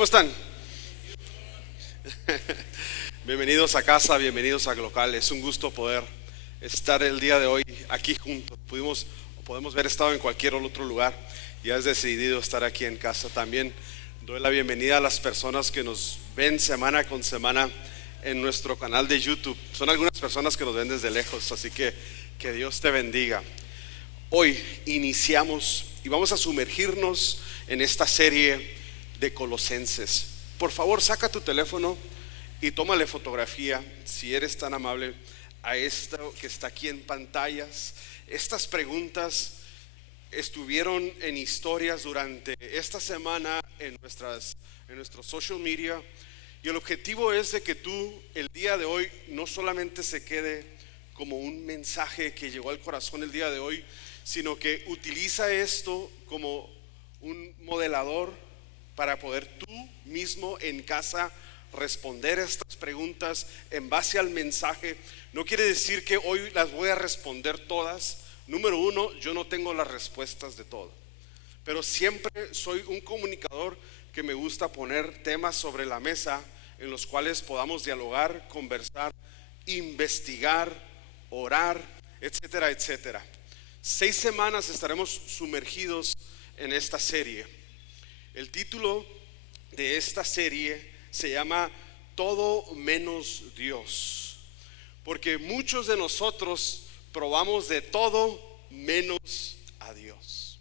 ¿Cómo están? Bienvenidos a casa, bienvenidos a Glocal. Es un gusto poder estar el día de hoy aquí juntos. Podemos haber estado en cualquier otro lugar y has decidido estar aquí en casa. También doy la bienvenida a las personas que nos ven semana con semana en nuestro canal de YouTube. Son algunas personas que nos ven desde lejos, así que Dios te bendiga. Hoy iniciamos y vamos a sumergirnos en esta serie de Colosenses. Por favor, saca tu teléfono y tómale fotografía, si eres tan amable, a esto que está aquí en pantallas. Estas preguntas estuvieron en historias durante esta semana en nuestro social media, y el objetivo es de que tú el día de hoy no solamente se quede como un mensaje que llegó al corazón el día de hoy, sino que utiliza esto como un modelador para poder tú mismo en casa responder estas preguntas en base al mensaje. No quiere decir que hoy las voy a responder todas. Número uno, yo no tengo las respuestas de todo, pero siempre soy un comunicador que me gusta poner temas sobre la mesa en los cuales podamos dialogar, conversar, investigar, orar, etcétera, etcétera. 6 semanas estaremos sumergidos en esta serie. El título de esta serie se llama Todo menos Dios, porque muchos de nosotros probamos de todo menos a Dios.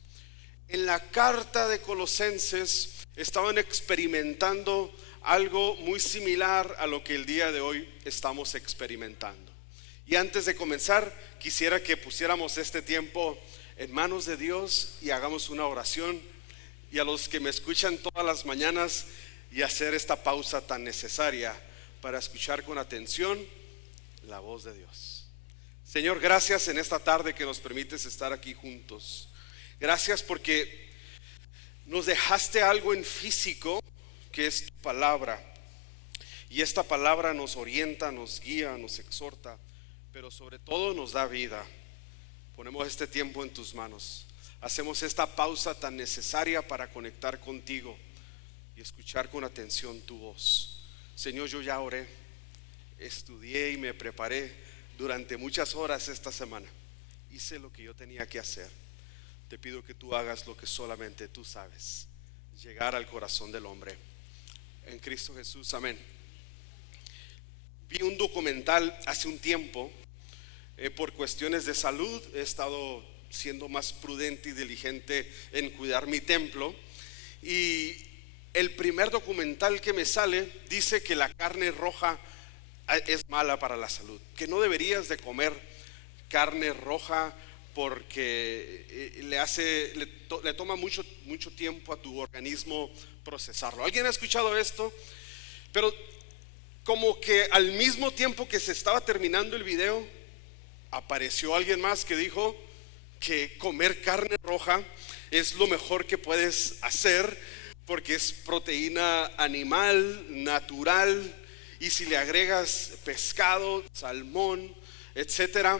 En la carta de Colosenses estaban experimentando algo muy similar a lo que el día de hoy estamos experimentando. Y antes de comenzar, quisiera que pusiéramos este tiempo en manos de Dios y hagamos una oración. Y a los que me escuchan todas las mañanas, y hacer esta pausa tan necesaria para escuchar con atención la voz de Dios. Señor, gracias en esta tarde que nos permites estar aquí juntos. Gracias porque nos dejaste algo en físico, que es tu palabra. Y esta palabra nos orienta, nos guía, nos exhorta, pero sobre todo nos da vida. Ponemos este tiempo en tus manos. Hacemos esta pausa tan necesaria para conectar contigo y escuchar con atención tu voz. Señor, yo ya oré, estudié y me preparé durante muchas horas esta semana. Hice lo que yo tenía que hacer. Te pido que tú hagas lo que solamente tú sabes, llegar al corazón del hombre. En Cristo Jesús, amén. Vi un documental hace un tiempo. Por cuestiones de salud he estado siendo más prudente y diligente en cuidar mi templo, y el primer documental que me sale dice que la carne roja es mala para la salud, que no deberías de comer carne roja porque le toma mucho tiempo a tu organismo procesarlo. ¿Alguien ha escuchado esto? Pero como que al mismo tiempo que se estaba terminando el video, apareció alguien más que dijo que comer carne roja es lo mejor que puedes hacer, porque es proteína animal, natural, y si le agregas pescado, salmón, etcétera,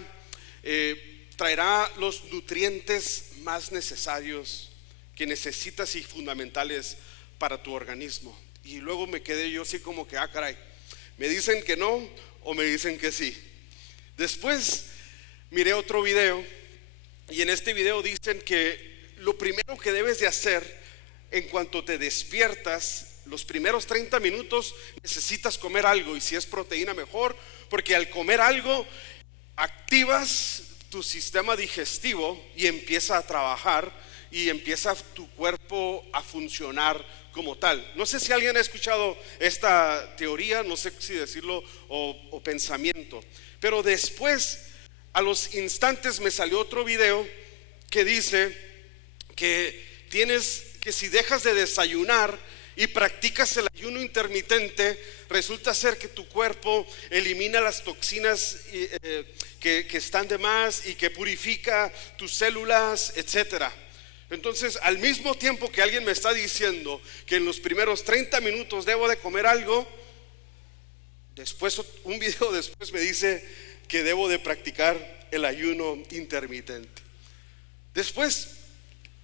traerá los nutrientes más necesarios que necesitas y fundamentales para tu organismo. Y luego me quedé yo así como que, caray, me dicen que no o me dicen que sí. Después miré otro video, y en este video dicen que lo primero que debes de hacer en cuanto te despiertas, los primeros 30 minutos necesitas comer algo, y si es proteína mejor, porque al comer algo activas tu sistema digestivo y empieza a trabajar y empieza tu cuerpo a funcionar como tal. No sé si alguien ha escuchado esta teoría, no sé si decirlo o pensamiento, pero después a los instantes me salió otro video que dice que si dejas de desayunar y practicas el ayuno intermitente, resulta ser que tu cuerpo elimina las toxinas que están de más y que purifica tus células, etcétera. Entonces, al mismo tiempo que alguien me está diciendo que en los primeros 30 minutos debo de comer algo, después un video después me dice que debo de practicar el ayuno intermitente. Después,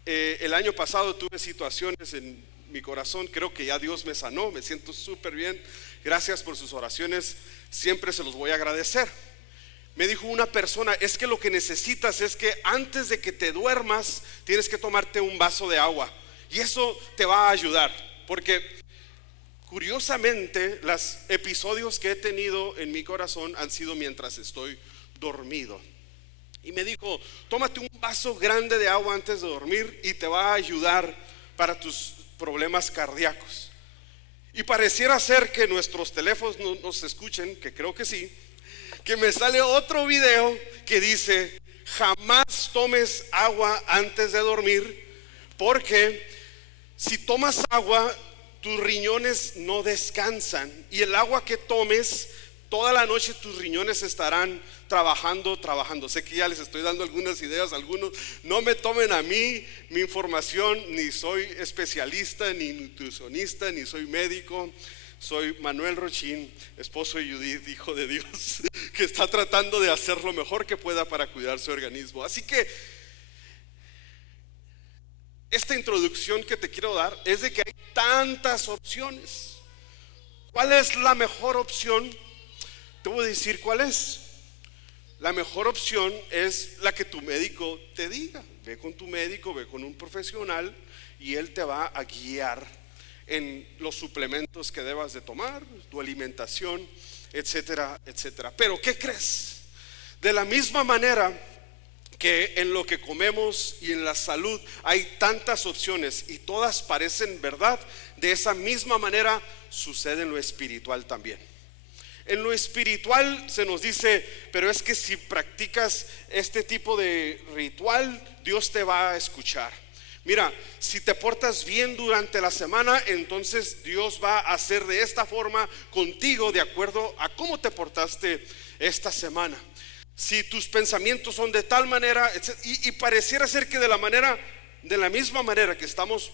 el año pasado tuve situaciones en mi corazón. Creo que ya Dios me sanó, me siento súper bien. Gracias por sus oraciones, siempre se los voy a agradecer. Me dijo una persona, es que lo que necesitas es que antes de que te duermas tienes que tomarte un vaso de agua, y eso te va a ayudar, porque curiosamente los episodios que he tenido en mi corazón han sido mientras estoy dormido. Y me dijo, tómate un vaso grande de agua antes de dormir y te va a ayudar para tus problemas cardíacos. Y pareciera ser que nuestros teléfonos no nos escuchen, que creo que sí, que me sale otro video que dice, jamás tomes agua antes de dormir, porque si tomas agua, tus riñones no descansan, y el agua que tomes toda la noche tus riñones estarán trabajando. Sé que ya les estoy dando algunas ideas, algunos no me tomen a mí mi información, ni soy especialista, ni nutricionista, ni soy médico. Soy Manuel Rochín, esposo de Judith, hijo de Dios, que está tratando de hacer lo mejor que pueda para cuidar su organismo. Así que esta introducción que te quiero dar es de que hay tantas opciones. ¿Cuál es la mejor opción? Te voy a decir cuál es. La mejor opción es la que tu médico te diga. Ve con tu médico, ve con un profesional, y él te va a guiar en los suplementos que debas de tomar, tu alimentación, etcétera, etcétera. Pero ¿qué crees? De la misma manera que en lo que comemos y en la salud hay tantas opciones y todas parecen verdad, de esa misma manera sucede en lo espiritual también. En lo espiritual se nos dice, pero es que si practicas este tipo de ritual, Dios te va a escuchar. Mira, si te portas bien durante la semana, entonces Dios va a hacer de esta forma contigo, de acuerdo a cómo te portaste esta semana. Si tus pensamientos son de tal manera, y pareciera ser que de la misma manera que estamos,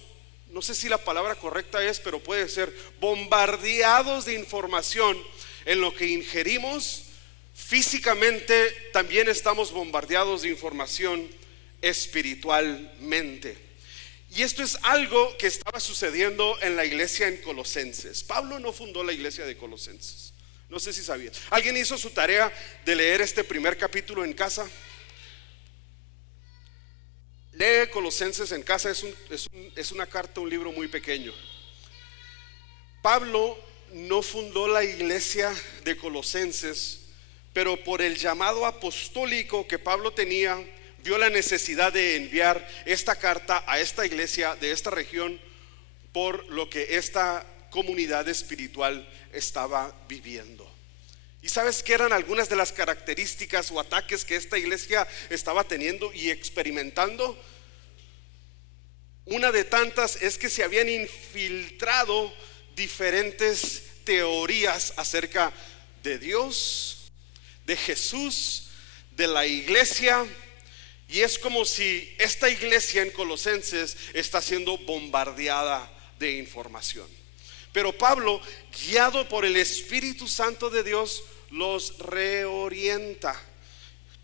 no sé si la palabra correcta es, pero puede ser bombardeados de información en lo que ingerimos, físicamente también estamos bombardeados de información espiritualmente. Y esto es algo que estaba sucediendo en la iglesia en Colosenses. Pablo no fundó la iglesia de Colosenses. No sé si sabías. ¿Alguien hizo su tarea de leer este primer capítulo en casa? Lee Colosenses en casa. Es una carta, un libro muy pequeño. Pablo no fundó la iglesia de Colosenses, pero por el llamado apostólico que Pablo tenía, vio la necesidad de enviar esta carta a esta iglesia de esta región por lo que esta comunidad espiritual estaba viviendo. ¿Y sabes qué eran algunas de las características o ataques que esta iglesia estaba teniendo y experimentando? Una de tantas es que se habían infiltrado diferentes teorías acerca de Dios, de Jesús, de la iglesia. Y es como si esta iglesia en Colosenses está siendo bombardeada de información. Pero Pablo, guiado por el Espíritu Santo de Dios, los reorienta.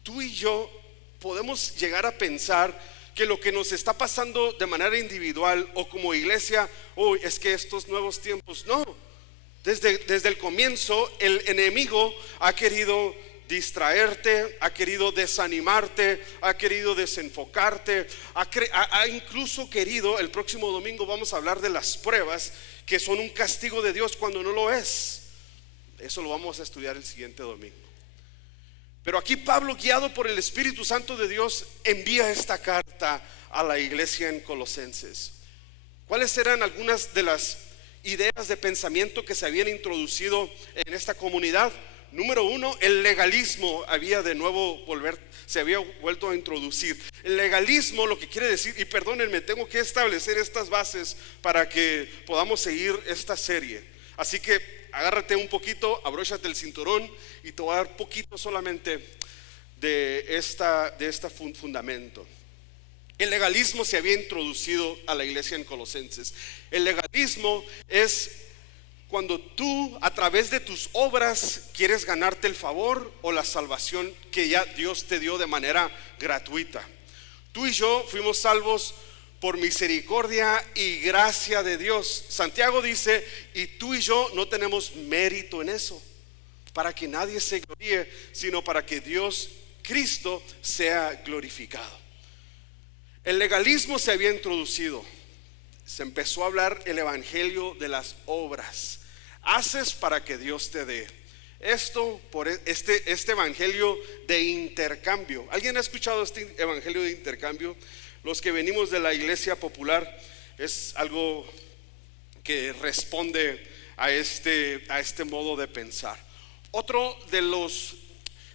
Tú y yo podemos llegar a pensar que lo que nos está pasando de manera individual o como iglesia, es que estos nuevos tiempos, no. Desde el comienzo el enemigo ha querido distraerte, ha querido desanimarte, ha querido desenfocarte, ha incluso querido, el próximo domingo vamos a hablar de las pruebas que son un castigo de Dios cuando no lo es. Eso lo vamos a estudiar el siguiente domingo. Pero aquí Pablo, guiado por el Espíritu Santo de Dios, envía esta carta a la iglesia en Colosenses. ¿Cuáles eran algunas de las ideas de pensamiento que se habían introducido en esta comunidad? Número uno, el legalismo se había vuelto a introducir. El legalismo, lo que quiere decir, y perdónenme, tengo que establecer estas bases para que podamos seguir esta serie. Así que agárrate un poquito, abróchate el cinturón y te voy a dar poquito solamente de este fundamento. El legalismo se había introducido a la iglesia en Colosenses. El legalismo es cuando tú a través de tus obras quieres ganarte el favor o la salvación que ya Dios te dio de manera gratuita. Tú y yo fuimos salvos por misericordia y gracia de Dios. Santiago dice, y tú y yo no tenemos mérito en eso, para que nadie se gloríe, sino para que Dios, Cristo, sea glorificado. El legalismo se había introducido. Se empezó a hablar el evangelio de las obras. Haces para que Dios te dé. Esto por este evangelio de intercambio. ¿Alguien ha escuchado este evangelio de intercambio? Los que venimos de la iglesia popular, es algo que responde a este modo de pensar. Otro de los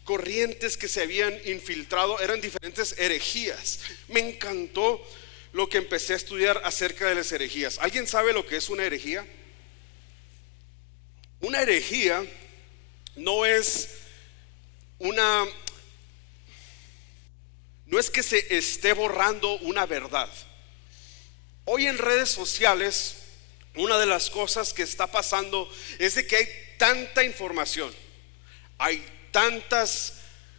corrientes que se habían infiltrado eran diferentes herejías. Me encantó lo que empecé a estudiar acerca de las herejías. ¿Alguien sabe lo que es una herejía? Una herejía no es que se esté borrando una verdad. Hoy en redes sociales, una de las cosas que está pasando es de que hay tanta información, hay tantas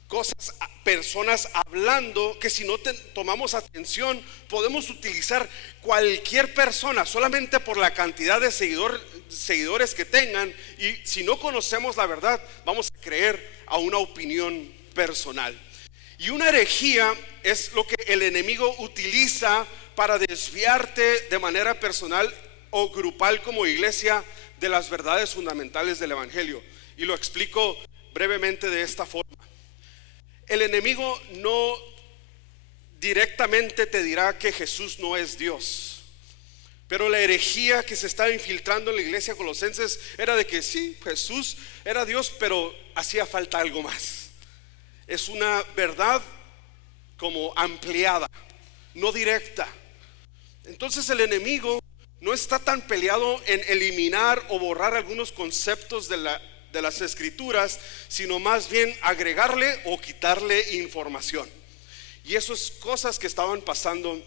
cosas, personas hablando, que si no tomamos atención podemos utilizar cualquier persona solamente por la cantidad de seguidores que tengan, y si no conocemos la verdad vamos a creer a una opinión personal. Y una herejía es lo que el enemigo utiliza para desviarte de manera personal o grupal como iglesia de las verdades fundamentales del evangelio. Y lo explico brevemente de esta forma. El enemigo no directamente te dirá que Jesús no es Dios, pero la herejía que se estaba infiltrando en la iglesia colosenses era de que sí, Jesús era Dios, pero hacía falta algo más. Es una verdad como ampliada, no directa. Entonces el enemigo no está tan peleado en eliminar o borrar algunos conceptos de las escrituras, sino más bien agregarle o quitarle información. Y eso es cosas que estaban pasando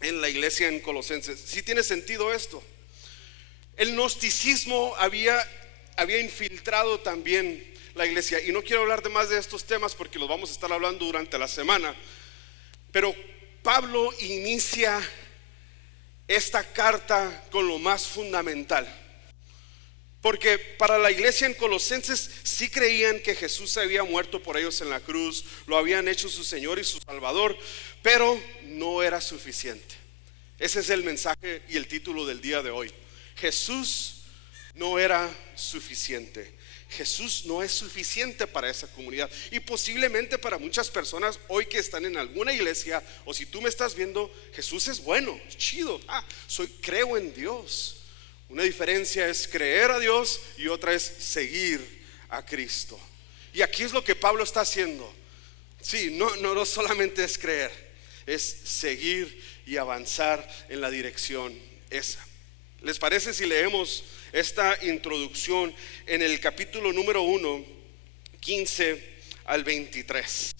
en la iglesia en Colosenses. ¿Sí tiene sentido esto? El gnosticismo había infiltrado también la iglesia, y no quiero hablar de más de estos temas porque los vamos a estar hablando durante la semana, pero Pablo inicia esta carta con lo más fundamental. Porque para la iglesia en Colosenses sí creían que Jesús había muerto por ellos en la cruz, lo habían hecho su Señor y su Salvador, pero no era suficiente. Ese es el mensaje y el título del día de hoy. Jesús no era suficiente. Jesús no es suficiente para esa comunidad, y posiblemente para muchas personas hoy que están en alguna iglesia, o si tú me estás viendo, Jesús es bueno, es chido, creo en Dios. Una diferencia es creer a Dios y otra es seguir a Cristo. Y aquí es lo que Pablo está haciendo. Sí, no solamente es creer, es seguir y avanzar en la dirección esa. ¿Les parece si leemos esta introducción en el capítulo número 1, 15 al 23?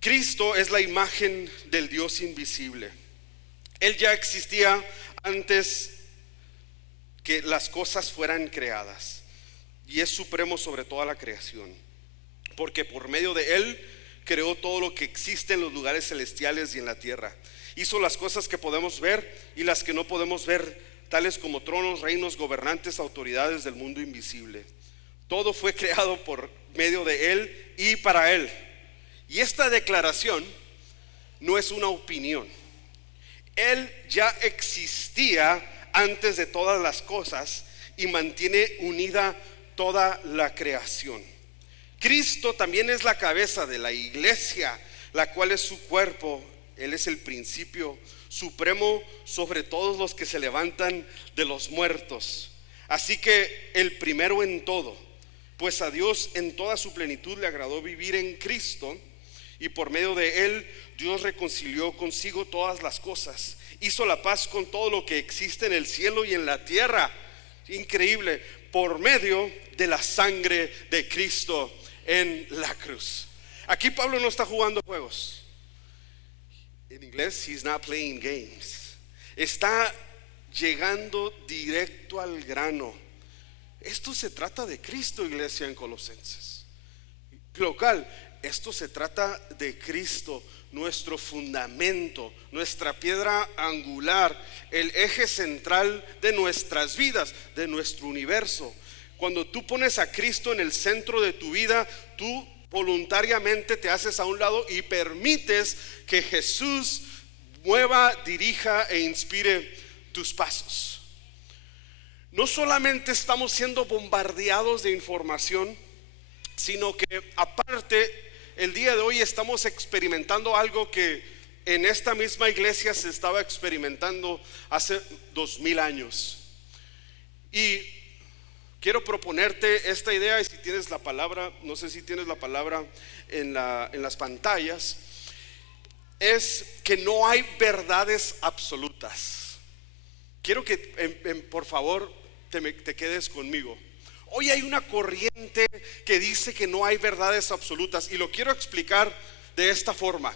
Cristo es la imagen del Dios invisible. Él ya existía antes que las cosas fueran creadas, y es supremo sobre toda la creación, porque por medio de Él creó todo lo que existe en los lugares celestiales y en la tierra. Hizo las cosas que podemos ver y las que no podemos ver, tales como tronos, reinos, gobernantes, autoridades del mundo invisible. Todo fue creado por medio de Él y para Él. Y esta declaración no es una opinión. Él ya existía antes de todas las cosas y mantiene unida toda la creación. Cristo también es la cabeza de la iglesia, la cual es su cuerpo. Él es el principio supremo sobre todos los que se levantan de los muertos. Así que el primero en todo, pues a Dios en toda su plenitud le agradó vivir en Cristo, y por medio de Él Dios reconcilió consigo todas las cosas, hizo la paz con todo lo que existe en el cielo y en la tierra. Increíble, por medio de la sangre de Cristo en la cruz. Aquí Pablo no está jugando juegos. En inglés, he's not playing games. Está llegando directo al grano. Esto se trata de Cristo, iglesia en Colosenses. Local, esto se trata de Cristo, nuestro fundamento, nuestra piedra angular, el eje central de nuestras vidas, de nuestro universo. Cuando tú pones a Cristo en el centro de tu vida, tú voluntariamente te haces a un lado y permites que Jesús mueva, dirija e inspire tus pasos. No solamente estamos siendo bombardeados de información, sino que aparte el día de hoy estamos experimentando algo que en esta misma iglesia se estaba experimentando hace 2000 años. Y quiero proponerte esta idea, y si tienes la palabra, no sé si tienes la palabra en las pantallas, es que no hay verdades absolutas. Quiero que por favor te quedes conmigo. Hoy hay una corriente que dice que no hay verdades absolutas, y lo quiero explicar de esta forma.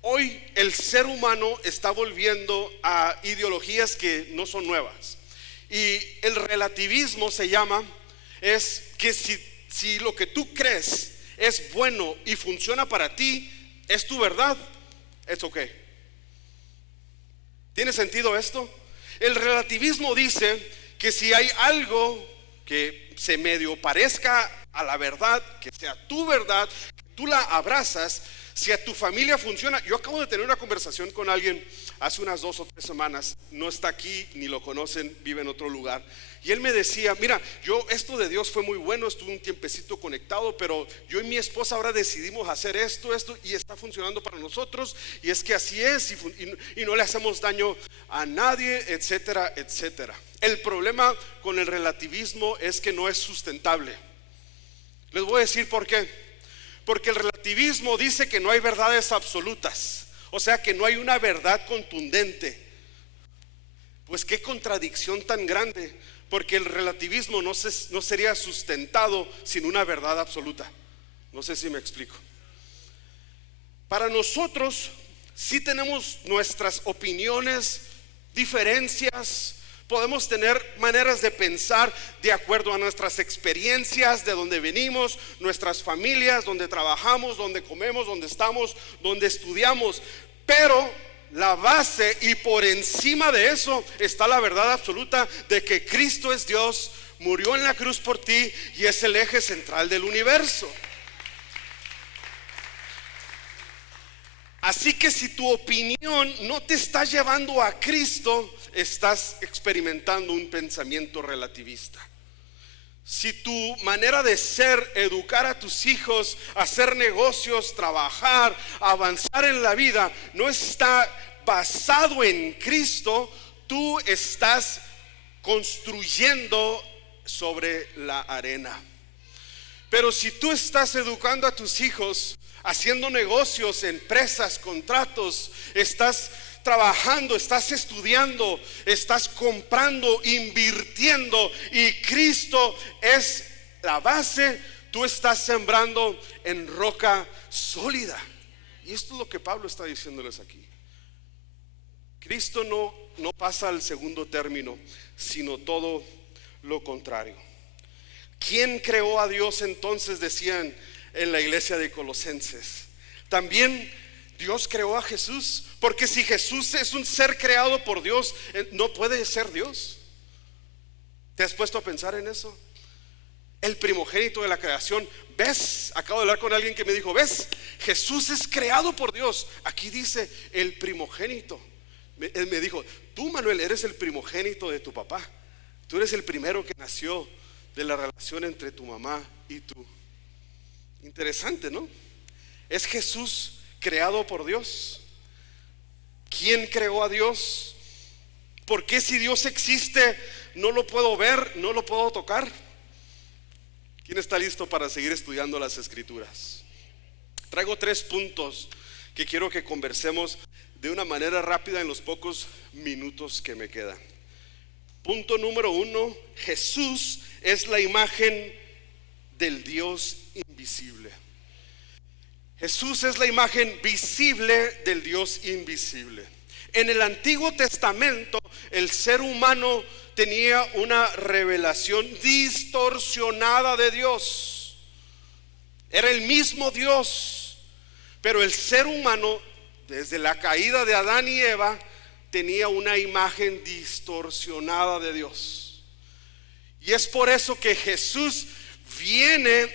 Hoy el ser humano está volviendo a ideologías que no son nuevas, y el relativismo se llama, es que si lo que tú crees es bueno y funciona para ti, es tu verdad, es ok. ¿Tiene sentido esto? El relativismo dice que si hay algo que se medio parezca a la verdad, que sea tu verdad, tú la abrazas. Si a tu familia funciona. Yo acabo de tener una conversación con alguien hace unas 2 o 3 semanas, no está aquí, ni lo conocen, vive en otro lugar, y él me decía, mira, esto de Dios fue muy bueno, estuve un tiempecito conectado, pero yo y mi esposa ahora decidimos hacer esto, y está funcionando para nosotros, y es que así es, y no le hacemos daño a nadie, etcétera, etcétera. El problema con el relativismo es que no es sustentable. Les voy a decir por qué. Porque el relativismo dice que no hay verdades absolutas, o sea que no hay una verdad contundente. Pues qué contradicción tan grande, porque el relativismo no sería sustentado sin una verdad absoluta. No sé si me explico. Para nosotros sí tenemos nuestras opiniones, diferencias. Podemos tener maneras de pensar de acuerdo a nuestras experiencias, de donde venimos, nuestras familias, donde trabajamos, donde comemos, donde estamos, donde estudiamos. Pero la base y por encima de eso está la verdad absoluta de que Cristo es Dios, murió en la cruz por ti y es el eje central del universo. Así que si tu opinión no te está llevando a Cristo, estás experimentando un pensamiento relativista. Si tu manera de ser, educar a tus hijos, hacer negocios, trabajar, avanzar en la vida, no está basado en Cristo, tú estás construyendo sobre la arena. Pero si tú estás educando a tus hijos, haciendo negocios, empresas, contratos, estás trabajando, estás estudiando, estás comprando, invirtiendo, y Cristo es la base, tú estás sembrando en roca sólida. Y esto es lo que Pablo está diciéndoles aquí. Cristo no pasa al segundo término, sino todo lo contrario. ¿Quién creó a Dios entonces? Decían en la iglesia de Colosenses. También Dios creó a Jesús, porque si Jesús es un ser creado por Dios, no puede ser Dios. ¿Te has puesto a pensar en eso? El primogénito de la creación. ¿Ves? Acabo de hablar con alguien que me dijo, ¿ves? Jesús es creado por Dios. Aquí dice el primogénito. Él me dijo, tú, Manuel, eres el primogénito de tu papá. Tú eres el primero que nació de la relación entre tu mamá y tú. Interesante, ¿no? Es Jesús creado por Dios. ¿Quién creó a Dios? ¿Por qué si Dios existe no lo puedo ver, no lo puedo tocar? ¿Quién está listo para seguir estudiando las Escrituras? Traigo 3 puntos que quiero que conversemos de una manera rápida en los pocos minutos que me quedan. Punto número 1, Jesús es la imagen del Dios invisible. Jesús es la imagen visible del Dios invisible. En el Antiguo Testamento, el ser humano tenía una revelación distorsionada de Dios. Era el mismo Dios, Pero el ser humano, desde la caída de Adán y Eva, tenía una imagen distorsionada de Dios. Y es por eso que Jesús viene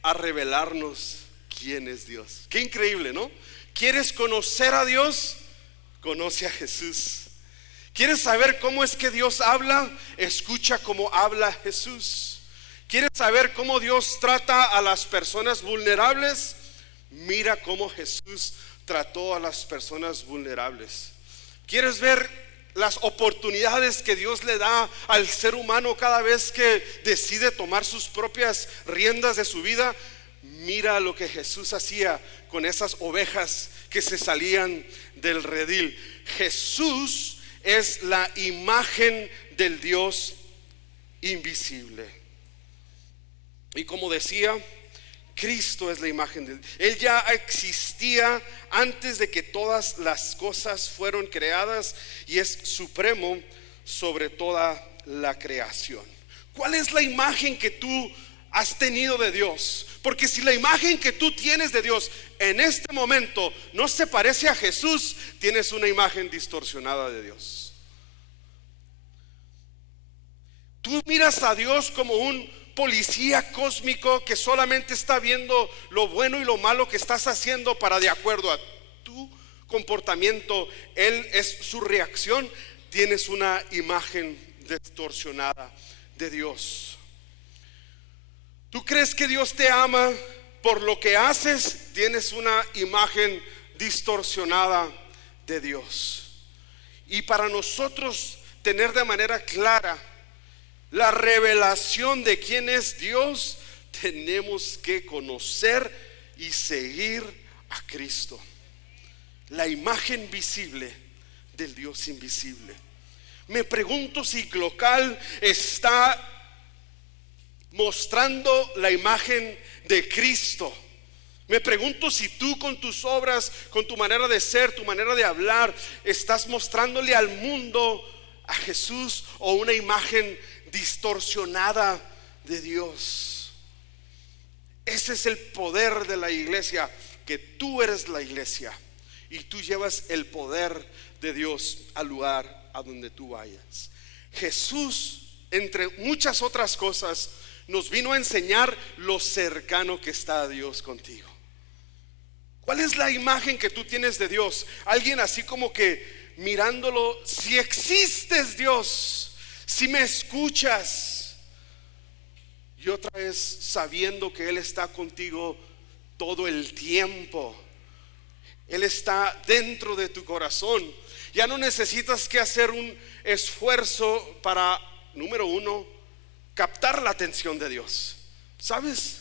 a revelarnos quién es Dios. Qué increíble, ¿no? ¿Quieres conocer a Dios? Conoce a Jesús. ¿Quieres saber cómo es que Dios habla? Escucha cómo habla Jesús. ¿Quieres saber cómo Dios trata a las personas vulnerables? Mira cómo Jesús trató a las personas vulnerables. ¿Quieres ver las oportunidades que Dios le da al ser humano cada vez que decide tomar sus propias riendas de su vida? Mira lo que Jesús hacía con esas ovejas que se salían del redil. Jesús es la imagen del Dios invisible. Y como decía, Cristo es la imagen de Él. Él ya existía antes de que todas las cosas fueron creadas y es supremo sobre toda la creación. ¿Cuál es la imagen que tú has tenido de Dios? Porque si la imagen que tú tienes de Dios en este momento no se parece a Jesús, tienes una imagen distorsionada de Dios. Tú miras a Dios como un policía cósmico que solamente está viendo lo bueno y lo malo que estás haciendo para, de acuerdo a tu comportamiento, Él es su reacción. Tienes una imagen distorsionada de Dios. ¿Tú crees que Dios te ama por lo que haces? Tienes una imagen distorsionada de Dios. Y para nosotros tener de manera clara la revelación de quién es Dios, tenemos que conocer y seguir a Cristo, la imagen visible del Dios invisible. Me pregunto si Glocal está mostrando la imagen de Cristo. Me pregunto si tú con tus obras, con tu manera de ser, tu manera de hablar, estás mostrándole al mundo a Jesús o una imagen distorsionada de Dios. Ese es el poder de la iglesia, que tú eres la iglesia y tú llevas el poder de Dios al lugar a donde tú vayas. Jesús, entre muchas otras cosas, nos vino a enseñar lo cercano que está Dios contigo. ¿Cuál es la imagen que tú tienes de Dios? Alguien así como que mirándolo, si existes Dios, si me escuchas, y otra vez sabiendo que Él está contigo todo el tiempo. Él está dentro de tu corazón. Ya no necesitas que hacer un esfuerzo para, número uno, captar la atención de Dios. ¿Sabes?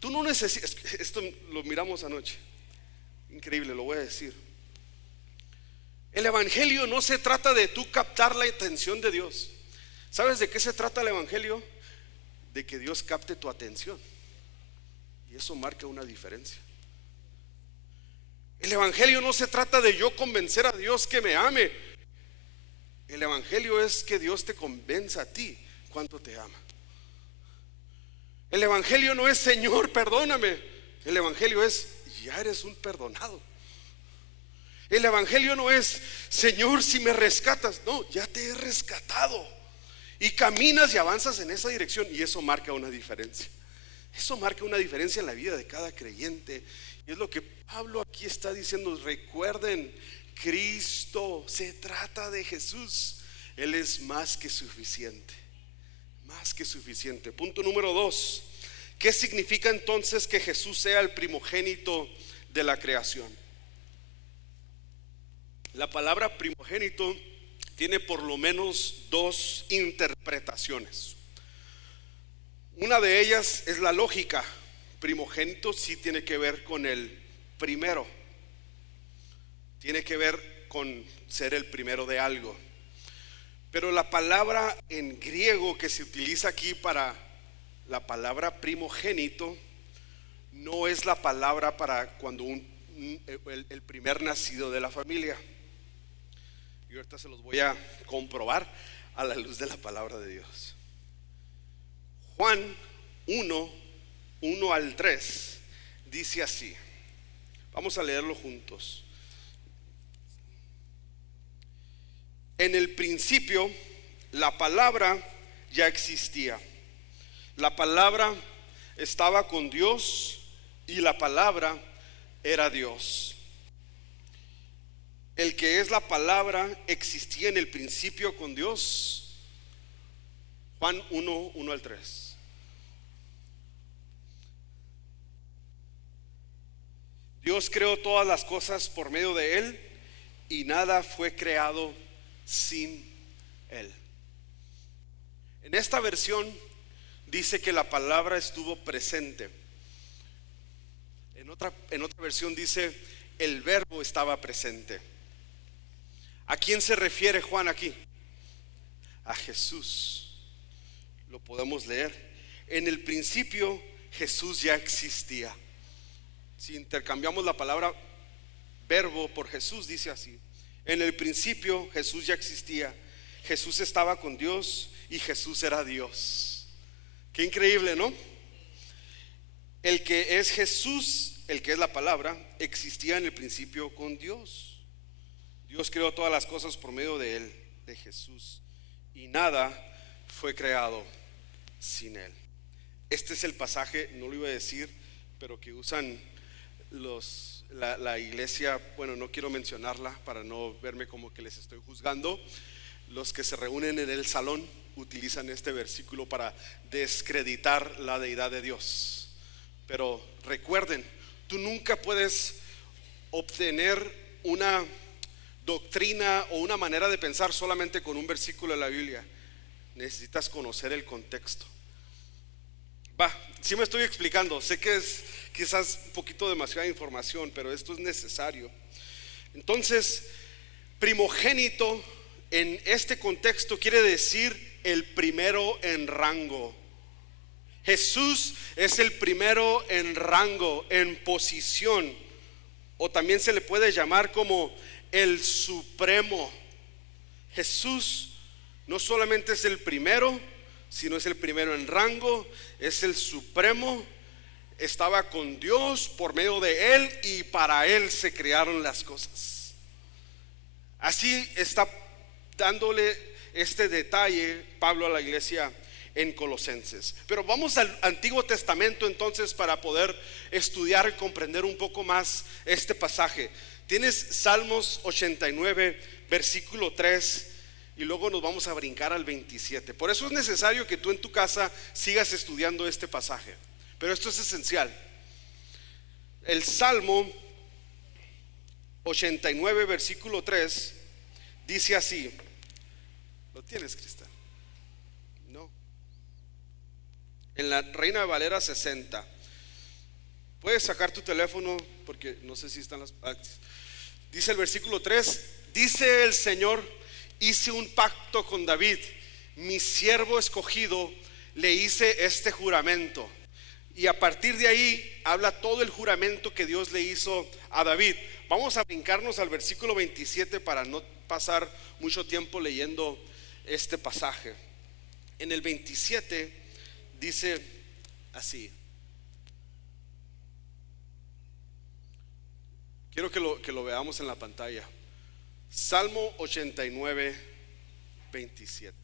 Tú no necesitas, esto lo miramos anoche, increíble, lo voy a decir. El evangelio no se trata de tú captar la atención de Dios. ¿Sabes de qué se trata el evangelio? De que Dios capte tu atención. Y eso marca una diferencia. El evangelio no se trata de yo convencer a Dios que me ame. El evangelio es que Dios te convenza a ti cuánto te ama. El evangelio no es Señor, perdóname. El evangelio es ya eres un perdonado. El evangelio no es Señor, si me rescatas. No, ya te he rescatado. Y caminas y avanzas en esa dirección. Y eso marca una diferencia. Eso marca una diferencia en la vida de cada creyente. Y es lo que Pablo aquí está diciendo. Recuerden, Cristo, se trata de Jesús. Él es más que suficiente. Más que suficiente. Punto número 2. ¿Qué significa entonces que Jesús sea el primogénito de la creación? La palabra primogénito tiene por lo menos dos interpretaciones. Una de ellas es la lógica. Primogénito sí tiene que ver con el primero. Tiene que ver con ser el primero de algo. Pero la palabra en griego que se utiliza aquí para la palabra primogénito no es la palabra para cuando el primer nacido de la familia. Y ahorita se los voy a comprobar a la luz de la palabra de Dios. Juan 1:1 al 3 dice así. Vamos a leerlo juntos. En el principio, la palabra ya existía. La palabra estaba con Dios y la palabra era Dios. El que es la palabra existía en el principio con Dios. Juan 1, 1 al 3. Dios creó todas las cosas por medio de Él y nada fue creado sin Él. En esta versión dice que la palabra estuvo presente. En otra versión dice el verbo estaba presente. ¿A quién se refiere Juan aquí? A Jesús. Lo podemos leer. En el principio Jesús ya existía. Si intercambiamos la palabra verbo por Jesús, dice así: en el principio Jesús ya existía. Jesús estaba con Dios y Jesús era Dios. Qué increíble, ¿no? El que es Jesús, el que es la palabra, existía en el principio con Dios. Dios creó todas las cosas por medio de Él, de Jesús, y nada fue creado sin Él. Este es el pasaje, no lo iba a decir, pero que usan la iglesia. Bueno, no quiero mencionarla para no verme como que les estoy juzgando. Los que se reúnen en el salón utilizan este versículo para descreditar la deidad de Dios. Pero recuerden, tú nunca puedes obtener una doctrina o una manera de pensar solamente con un versículo de la Biblia. Necesitas conocer el contexto. Sí me estoy explicando. Sé que es quizás un poquito demasiada información, pero esto es necesario. Entonces, primogénito en este contexto quiere decir el primero en rango. Jesús es el primero en rango, en posición, o también se le puede llamar como el supremo. Jesús no solamente es el primero, sino es el primero en rango, es el supremo. Estaba con Dios, por medio de Él y para Él se crearon las cosas. Así está dándole este detalle Pablo a la iglesia en Colosenses. Pero vamos al Antiguo Testamento entonces para poder estudiar y comprender un poco más este pasaje. Tienes Salmos 89, versículo 3, y luego nos vamos a brincar al 27. Por eso es necesario que tú en tu casa sigas estudiando este pasaje, pero esto es esencial. El Salmo 89, versículo 3 dice así. ¿Lo tienes, Cristal? No. En la Reina Valera 60. Puedes sacar tu teléfono porque no sé si están las partes. Dice el versículo 3: dice el Señor: hice un pacto con David, mi siervo escogido, le hice este juramento. Y a partir de ahí habla todo el juramento que Dios le hizo a David. Vamos a brincarnos al versículo 27 para no pasar mucho tiempo leyendo este pasaje. En el 27 dice así. Quiero que lo veamos en la pantalla. Salmo 89, 27.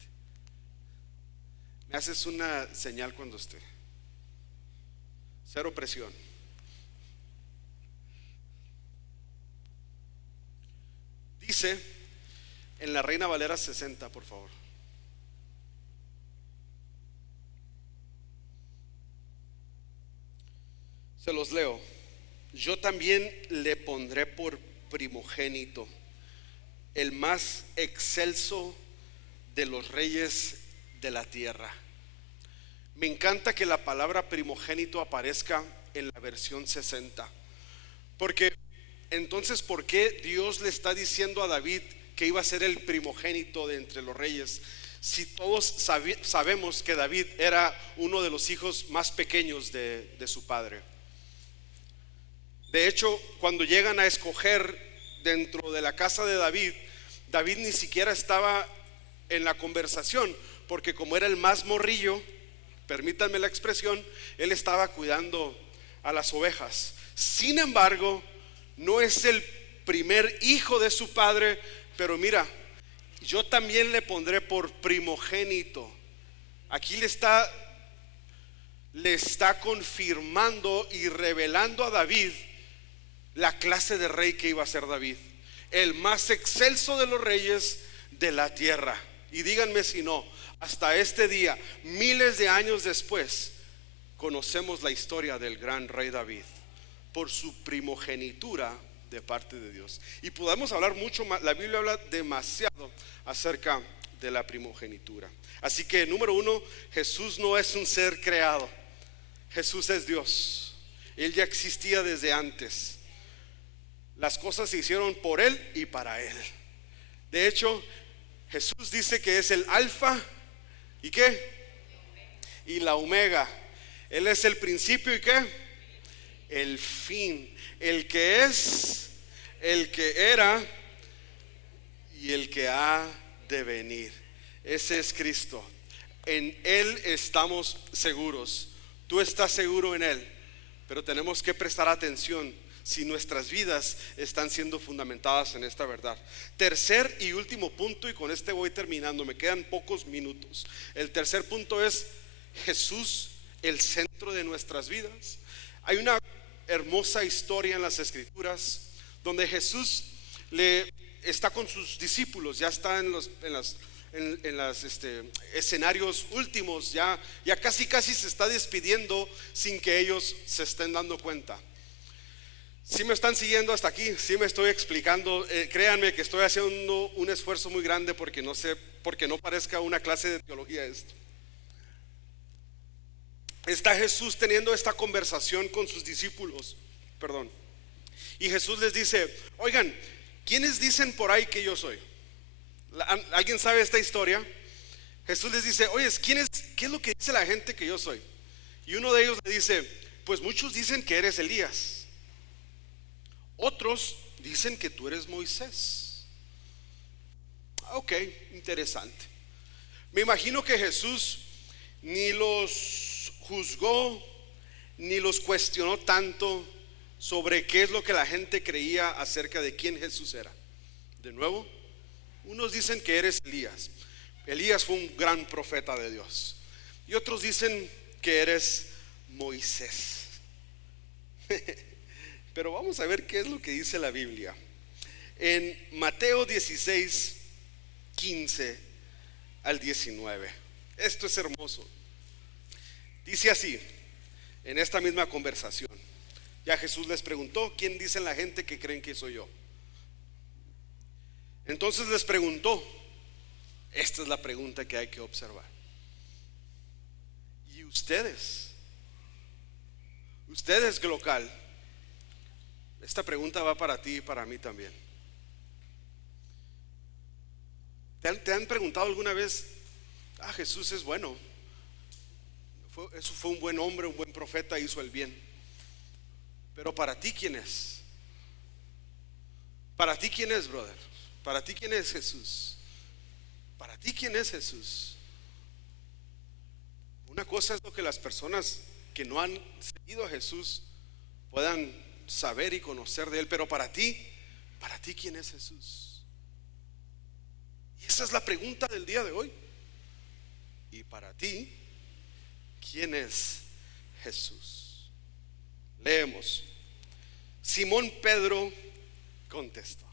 Me haces una señal cuando esté. Cero presión. Dice en la Reina Valera 60, por favor. Se los leo. Yo también le pondré por primogénito, el más excelso de los reyes de la tierra. Me encanta que la palabra primogénito aparezca en la versión 60, porque entonces, ¿por qué Dios le está diciendo a David que iba a ser el primogénito de entre los reyes? Si todos sabemos que David era uno de los hijos más pequeños de su padre. De hecho, cuando llegan a escoger dentro de la casa de David, David ni siquiera estaba en la conversación, porque como era el más morrillo, permítanme la expresión, él estaba cuidando a las ovejas. Sin embargo, no es el primer hijo de su padre, pero mira, yo también le pondré por primogénito. Aquí le está confirmando y revelando a David la clase de rey que iba a ser David, el más excelso de los reyes de la tierra. Y díganme si no, hasta este día, miles de años después, conocemos la historia del gran rey David por su primogenitura de parte de Dios. Y podemos hablar mucho más, la Biblia habla demasiado acerca de la primogenitura. Así que número uno, Jesús no es un ser creado, Jesús es Dios. Él ya existía desde antes. Las cosas se hicieron por Él y para Él. De hecho, Jesús dice que es el alfa y qué, y la omega. Él es el principio y qué, el fin, el que es, el que era y el que ha de venir. Ese es Cristo. En Él estamos seguros. Tú estás seguro en Él, pero tenemos que prestar atención si nuestras vidas están siendo fundamentadas en esta verdad. Tercer y último punto, y con este voy terminando, me quedan pocos minutos. El tercer punto es Jesús, el centro de nuestras vidas. Hay una hermosa historia en las Escrituras donde Jesús está con sus discípulos, ya está en los escenarios últimos, ya casi se está despidiendo sin que ellos se estén dando cuenta. Si me están siguiendo hasta aquí, si me estoy explicando, créanme que estoy haciendo un esfuerzo muy grande porque no parezca una clase de teología esto. Está Jesús teniendo esta conversación con sus discípulos, y Jesús les dice: oigan, ¿quiénes dicen por ahí que yo soy? ¿Alguien sabe esta historia? Jesús les dice: oye, ¿qué es lo que dice la gente que yo soy? Y uno de ellos le dice: pues muchos dicen que eres Elías, otros dicen que tú eres Moisés. Ok, interesante. Me imagino que Jesús ni los juzgó ni los cuestionó tanto sobre qué es lo que la gente creía acerca de quién Jesús era. De nuevo, unos dicen que eres Elías. Elías fue un gran profeta de Dios. Y otros dicen que eres Moisés. Pero vamos a ver qué es lo que dice la Biblia. En Mateo 16, 15 al 19. Esto es hermoso. Dice así, en esta misma conversación. Ya Jesús les preguntó: ¿quién dicen la gente que creen que soy yo? Entonces les preguntó. Esta es la pregunta que hay que observar. ¿Y ustedes Glocal? Esta pregunta va para ti y para mí también. ¿Te han preguntado alguna vez: Jesús es bueno, fue un buen hombre, un buen profeta, hizo el bien, pero para ti quién es? ¿Para ti quién es, brother? ¿Para ti quién es Jesús? ¿Para ti quién es Jesús? Una cosa es lo que las personas que no han seguido a Jesús puedan saber y conocer de Él, pero para ti ¿quién es Jesús? Y esa es la pregunta del día de hoy. Y para ti, ¿quién es Jesús? Leemos. Simón Pedro contestó: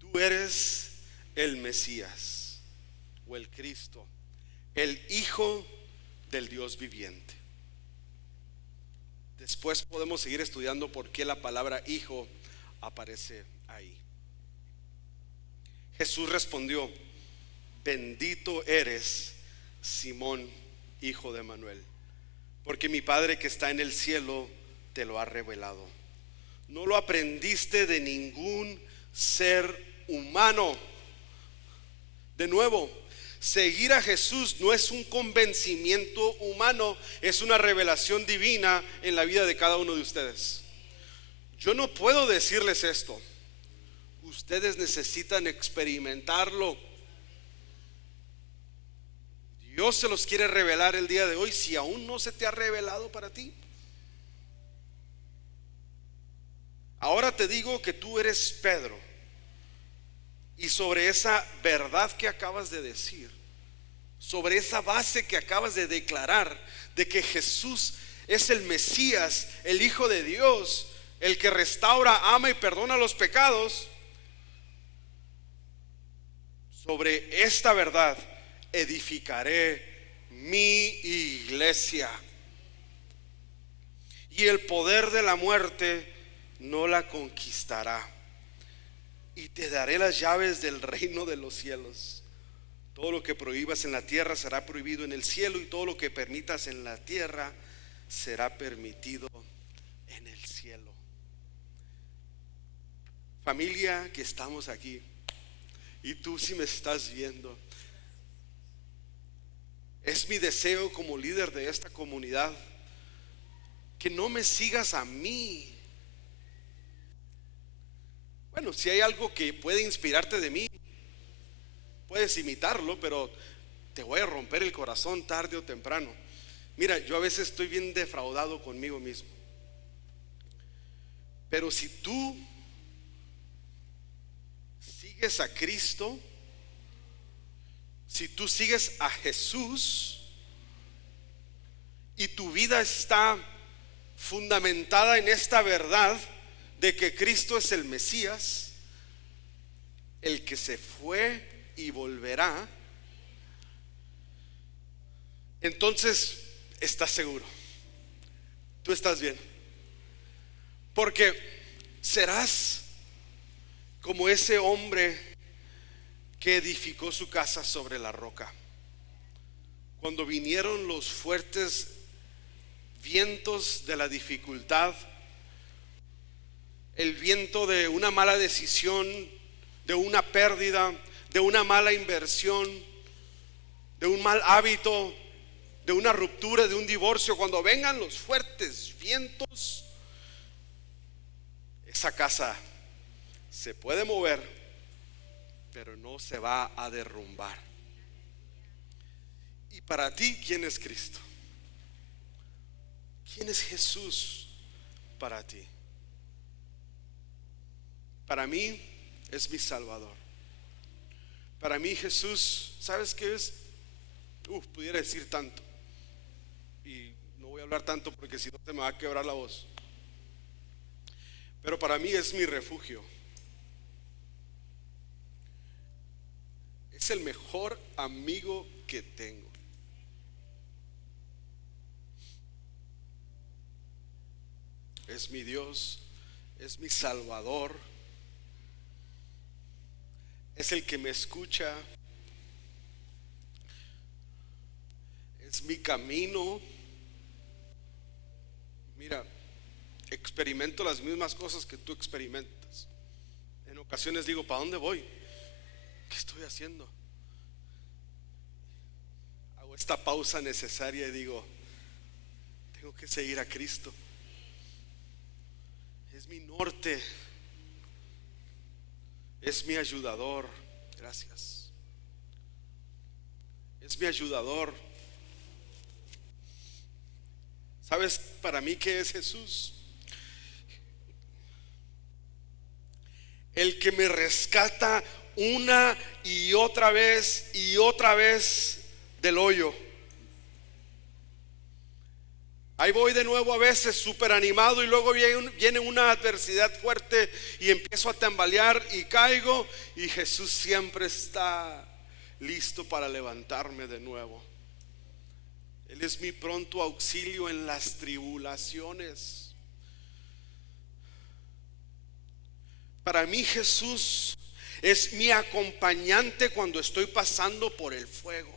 tú eres el Mesías, o el Cristo, el Hijo del Dios viviente. Después podemos seguir estudiando por qué la palabra hijo aparece ahí. Jesús respondió: bendito eres, Simón, hijo de Manuel, porque mi Padre que está en el cielo te lo ha revelado. No lo aprendiste de ningún ser humano. De nuevo, seguir a Jesús no es un convencimiento humano, es una revelación divina en la vida de cada uno de ustedes. Yo no puedo decirles esto. Ustedes necesitan experimentarlo. Dios se los quiere revelar el día de hoy, si aún no se te ha revelado para ti. ahora te digo que tú eres Pedro, y sobre esa verdad que acabas de decir, sobre esa base que acabas de declarar, de que Jesús es el Mesías, el Hijo de Dios, el que restaura, ama y perdona los pecados, sobre esta verdad edificaré mi iglesia, y el poder de la muerte no la conquistará. Y te daré las llaves del reino de los cielos. Todo lo que prohíbas en la tierra será prohibido en el cielo, y todo lo que permitas en la tierra será permitido en el cielo. Familia que estamos aquí, y tú si me estás viendo, es mi deseo como líder de esta comunidad que no me sigas a mí. Bueno, si hay algo que puede inspirarte de mí, puedes imitarlo, pero te voy a romper el corazón tarde o temprano. Mira, yo a veces estoy bien defraudado conmigo mismo. Pero si tú sigues a Cristo, si tú sigues a Jesús y tu vida está fundamentada en esta verdad de que Cristo es el Mesías, el que se fue y volverá, entonces estás seguro, tú estás bien, porque serás como ese hombre que edificó su casa sobre la roca. Cuando vinieron los fuertes vientos de la dificultad, el viento de una mala decisión, de una pérdida, de una mala inversión, de un mal hábito, de una ruptura, de un divorcio, cuando vengan los fuertes vientos, esa casa se puede mover, pero no se va a derrumbar. Y para ti, ¿quién es Cristo? ¿Quién es Jesús para ti? Para mí es mi Salvador. Para mí Jesús, ¿sabes qué es? Pudiera decir tanto, y no voy a hablar tanto porque si no se me va a quebrar la voz. Pero para mí es mi refugio. Es el mejor amigo que tengo. Es mi Dios, es mi Salvador, es el que me escucha, es mi camino. Mira, experimento las mismas cosas que tú experimentas. En ocasiones digo, ¿para dónde voy? ¿Qué estoy haciendo? Hago esta pausa necesaria y digo, tengo que seguir a Cristo. Es mi norte, es mi ayudador. Gracias. Es mi ayudador. ¿Sabes para mí qué es Jesús? El que me rescata una y otra vez del hoyo. Ahí voy de nuevo a veces súper animado, y luego viene una adversidad fuerte y empiezo a tambalear y caigo, y Jesús siempre está listo para levantarme de nuevo. Él es mi pronto auxilio en las tribulaciones. Para mí Jesús es mi acompañante cuando estoy pasando por el fuego.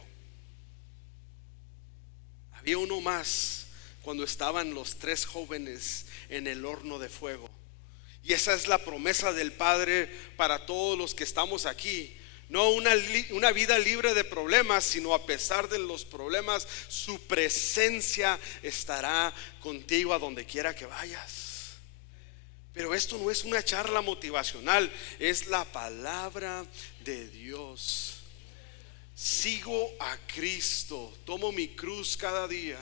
Había uno más cuando estaban los 3 jóvenes en el horno de fuego. Y esa es la promesa del Padre para todos los que estamos aquí. No una vida libre de problemas, sino a pesar de los problemas, su presencia estará contigo a donde quiera que vayas. Pero esto no es una charla motivacional, es la palabra de Dios. Sigo a Cristo, tomo mi cruz cada día,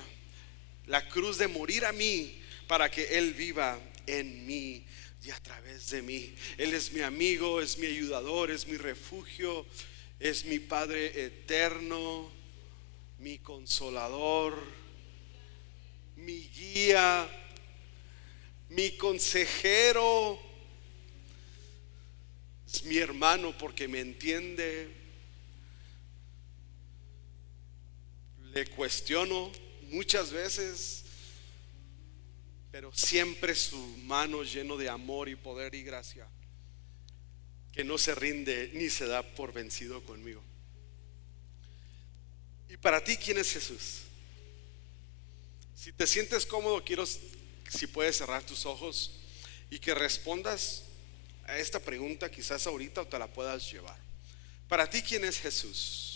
la cruz de morir a mí para que Él viva en mí. y a través de mí. Él es mi amigo, es mi ayudador, es mi refugio, es mi Padre eterno, mi consolador, mi guía, mi consejero. Es mi hermano porque me entiende. Le cuestiono muchas veces, pero siempre su mano lleno de amor y poder y gracia, que no se rinde ni se da por vencido conmigo. Y para ti, ¿quién es Jesús? Si te sientes cómodo, quiero, si puedes cerrar tus ojos y que respondas a esta pregunta, quizás ahorita o te la puedas llevar. Para ti, ¿quién es Jesús?